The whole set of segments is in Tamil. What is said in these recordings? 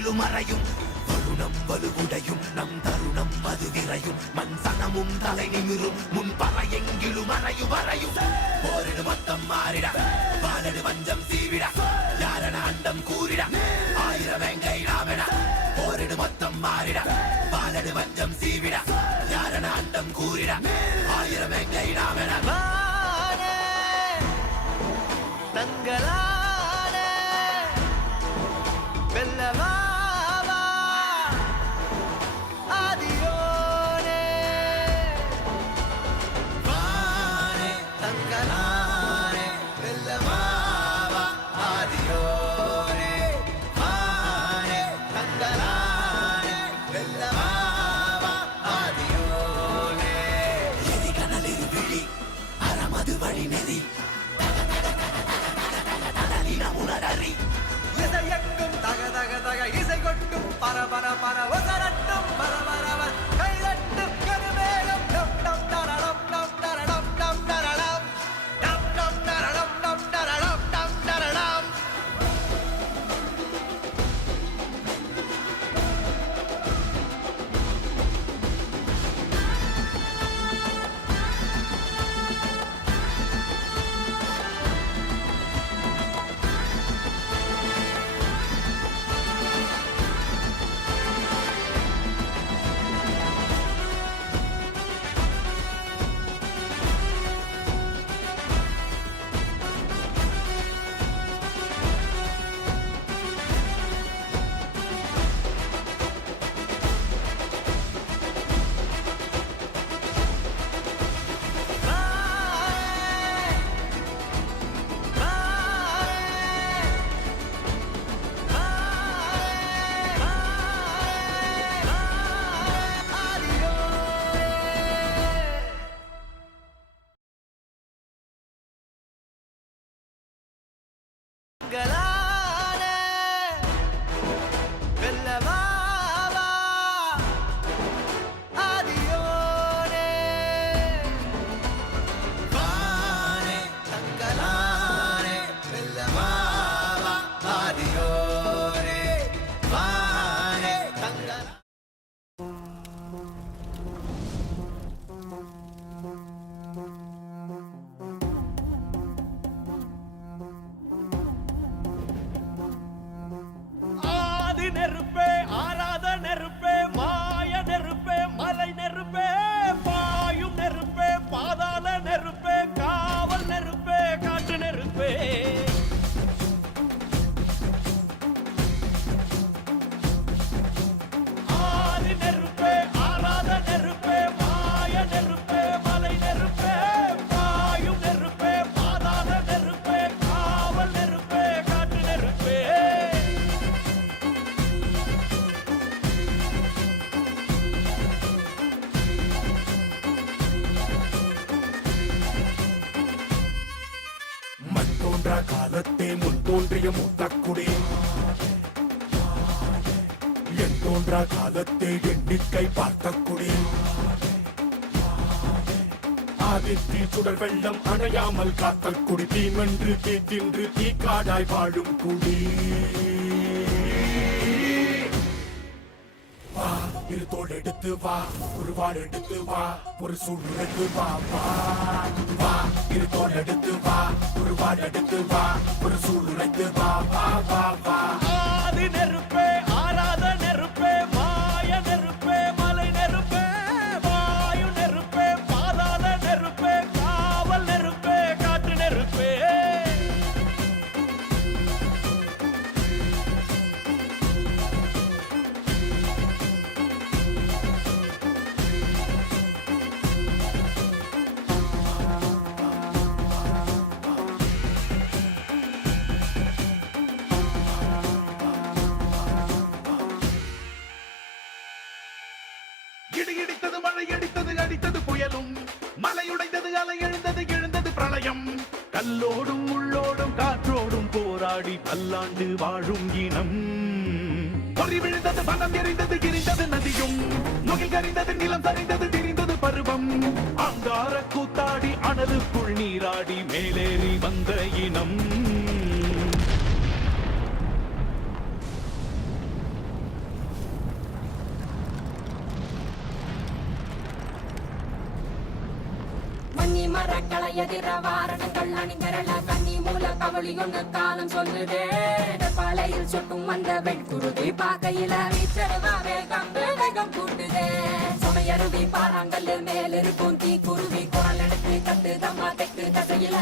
எங்கிலும் அறையும் வருணம் வலுவுடையும் நம் தருணம் அது விரையும் மண் சனமும் தலை நிமிரும் முன் பற எங்கிலும் அறையும் வரையும் போரிடு மொத்தம் மாறிட வாழடு வஞ்சம் சீவிட யாரன அண்டம் கூறிட ஆயிரம் வெங்கை நாமென போரிடு மொத்தம் மாறிட வாழடு வஞ்சம் சீவிட யாரன அண்டம் கூறிட ஆயிரம் வெங்கை நாமென தங்களான வெல்லவா ஆதியோனே வானே தங்களானே வெல்லவா ஆதியோனே வானே தங்களானே வெல்லவா ஆதியோனே எதி கனலிரு விழி அறமது வழி நெறி உணரறி இசையட்டும் தக தக தக இசை கொட்டும் பரபர பர ஒசரட்டும் பரபரவர் கைதட்டும் கருமேகம் டம் டம் தரடம் டம் தரடம் டம் தரடம் டம் டம் தரடம் டம் தரடம் டம் தரடம் தங்களான வெல்லவா ஆதியோனே வானே தங்களானே வெல்லவா ஆதியோனே வானே தங்களானே நெருப்பே ஆராத நெருப்பே மாய நெருப்பே மலை நெருப்பே பாயும் நெருப்பே பாதாள நெருப்பே காவல் நெருப்பே காற்று நெருப்பே ஆதி நெருப்பே ஆராத நெருப்பே மாய நெருப்பே மலை நெருப்பே பாயும் நெருப்பே பாதாள நெருப்பே காவல் நெருப்பே காற்று நெருப்பே காலத்தே முன் தோன்றிய மூத்தக்குடி என் தோன்றா காலத்தே எண்ணிக்கை பார்த்த குடி ஆதித்தில் சுடர் வெள்ளம் அணையாமல் காத்த குடி தீமென்று தீ தின்று தீ காடாய் வாழும் குடி இரு தோள் எடுத்து வா ஒரு வாள் எடுத்து வா ஒரு சூழ்நிலைக்கு வா வா வா இரு தோள் எடுத்து வா ஒரு வாள் எடுத்து வா ஒரு சூழ்நிலைக்கு வா வா வா வா ஆதி நெருப்பே ஆராத நெருப்பே மாய நெருப்பே மலை நெருப்பே வாயு நெருப்பே பாதாள நெருப்பே காவல் நெருப்பே காற்று நெருப்பே இடித்தது மழை அடித்தது அடித்தது புயலும் மலையுடைந்தது அலை எழுந்தது எழுந்தது பிரளயம் கல்லோடும் உள்ளோடும் காற்றோடும் போராடி பல்லாண்டு வாழும் இனம் பொறி விழுந்தது பணம் எரிந்தது எரிந்தது நதியும் முகில் கரிந்தது நிலம் சரிந்தது திரிந்தது பருவம் அங்கார கூத்தாடி அனலுக்குள் நீராடி மேலேறி வந்த இனம் மக்களை எதிர வாரணங்கள் அணிந்தரல கன்னி மூல கவளி ஒன்று காலம் சொல்லுதே பழையில் சொட்டும் வந்த வெண்குருதி பார்க்கையில வீச்சருவா வேகம் கூட்டுதே சுமையருவி பாறாங்கல்லு மேல் இருக்கும் தீ குருவி குரல் எடுத்து கத்து தம்மா தெக்கு தசையில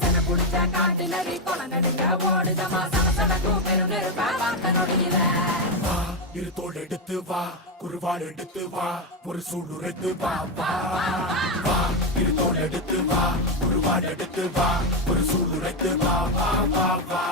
சென புடிச்ச காட்டு நரி கொலை நடுங்க ஓடுதமா சனசனக்கும் பெரும் நெருப்ப பார்க்க நொடியில வா இரு தோள் எடுத்து வா குருவாள் எடுத்து வா ஒரு சூளுரைத்து வா வா வா இரு தோள் எடுத்து வா குருவாள் எடுத்து வா ஒரு சூளுரைத்து வா வா வா வா